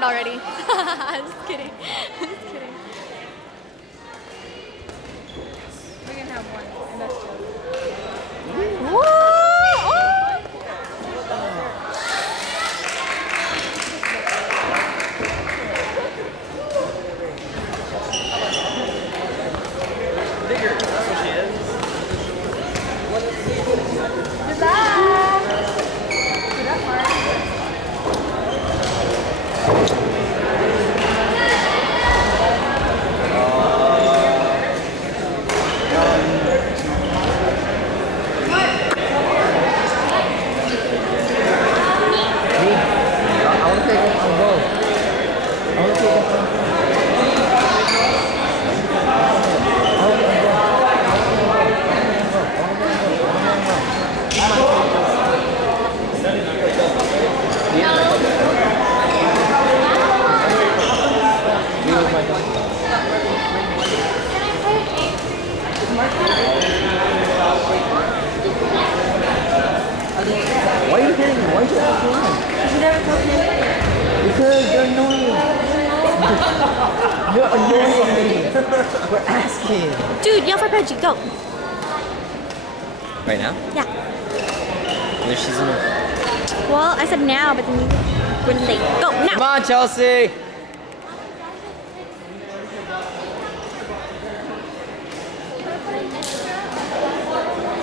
start already. I'm just kidding. I'm just kidding. We're gonna have one, and that's just. Whoa! Oh! Bigger. That's what she is. Why are you hitting me? Why are you asking me? You never told me anything. Because you're annoying. You're annoying me. We're asking. Dude, yell for Pudgy, go. Right now? Yeah. Well, she's in a... Well, I said now, but then you were late. Go, now. Come on, Chelsea.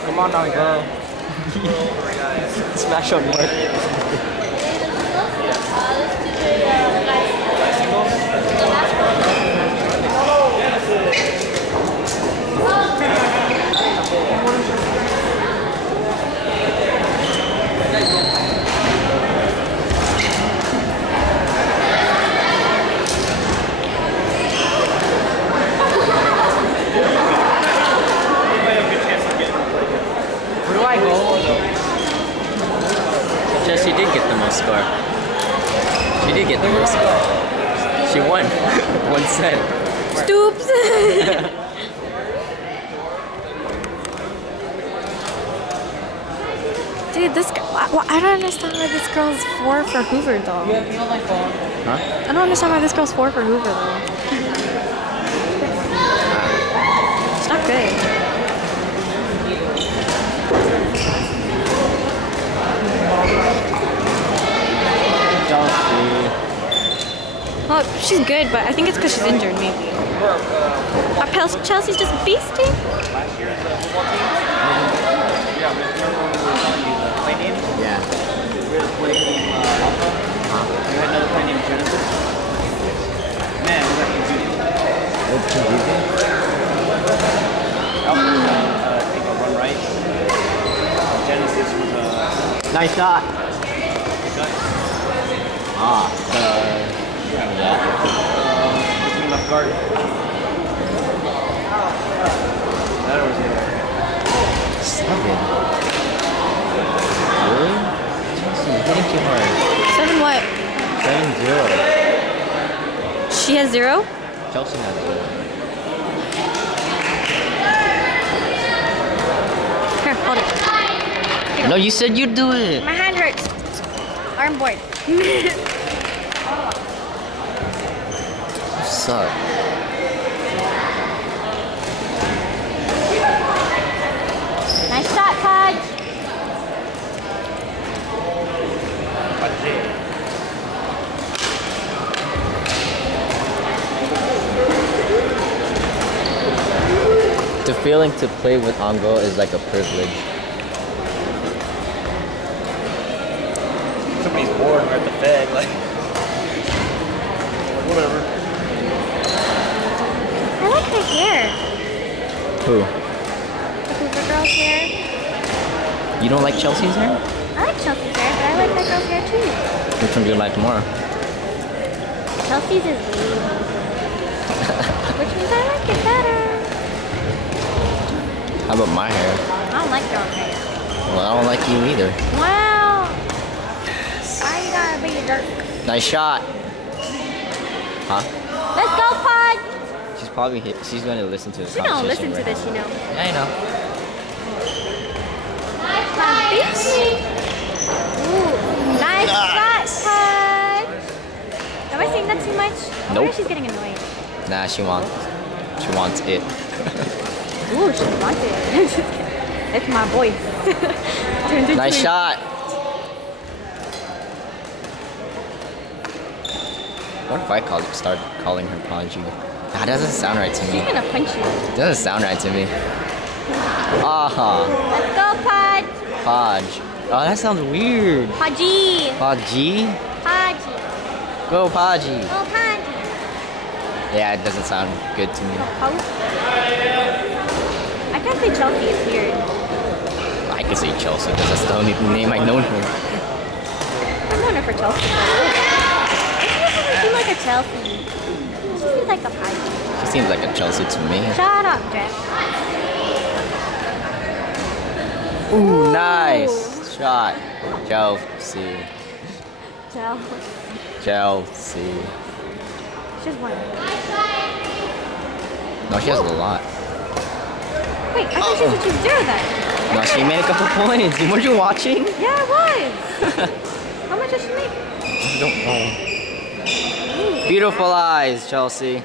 Come on now, go. Smash on Mark. Where do I go? She did get the most score. She did get the most score. She won. One set. Stoops. Dude, this girl, I don't understand why this girl's 4 for Hoover though. Huh? I don't understand why this girl's 4 for Hoover though. It's not good. Well, she's good, but I think it's because she's injured, maybe. Chelsea's just beasting. Last year's football team? Yeah, remember when we were telling you the play name? Yeah. We had a play named Alpha. We had another play named Genesis. Man, was that confusing. What's confusing? Alpha was take a run right. Genesis was a... Nice shot. Good. Ah, Between left guard. That was it. 7. Really? Chelsea, you're hitting too hard. 7 what? 7-0. She has 0? Chelsea has 0. Here, hold it. No, you said you'd do it. My hand hurts. Arm bored. You suck. Nice shot, Pudge. The feeling to play with Ango is like a privilege. Somebody's bored, we're at the Fed, like... Whatever. I like her hair. Who? The Hoover girl's hair. You don't like Chelsea's hair? I like Chelsea's hair, but I like that girl's hair too. Which one do you like more? Chelsea's is wavy. Which means I like it better. How about my hair? I don't like your own hair. Well, I don't like you either. Wow. Yes. Why you gotta be a jerk? Nice shot. Huh? Let's go, Pod. She's probably she's going to listen to this. She don't listen to this, you know. Yeah, I know. Ooh, nice shot, Pod. Let me see I Nope. wonder if she's getting annoyed. Nah, she wants it. Ooh, she wants it. It's my voice. Turned into Nice me. shot. What if I start calling her Podgy? That doesn't sound right to me. She's gonna punch you. Doesn't sound right to me. Aha. Let's go, Pod. Podge. Oh, that sounds weird. Podgy. Podgy? Podgy. Go Podgy. Oh, Podgy. Yeah, it doesn't sound good to me. Oh. I can't say Chelsea. It's weird. I could say Chelsea because that's the only name I know her. I'm known her for Chelsea. She doesn't seem like a Chelsea. She seems like a Podgy. She seems like a Chelsea to me. Shut up, Jeff. Ooh, nice shot. Chelsea. Chelsea. She's one. No, she has a lot. Wait, I thought she was just 0 then. No, she made a couple points. Weren't you watching? Yeah, I was. How much did she make? I don't know. Beautiful eyes, Chelsea.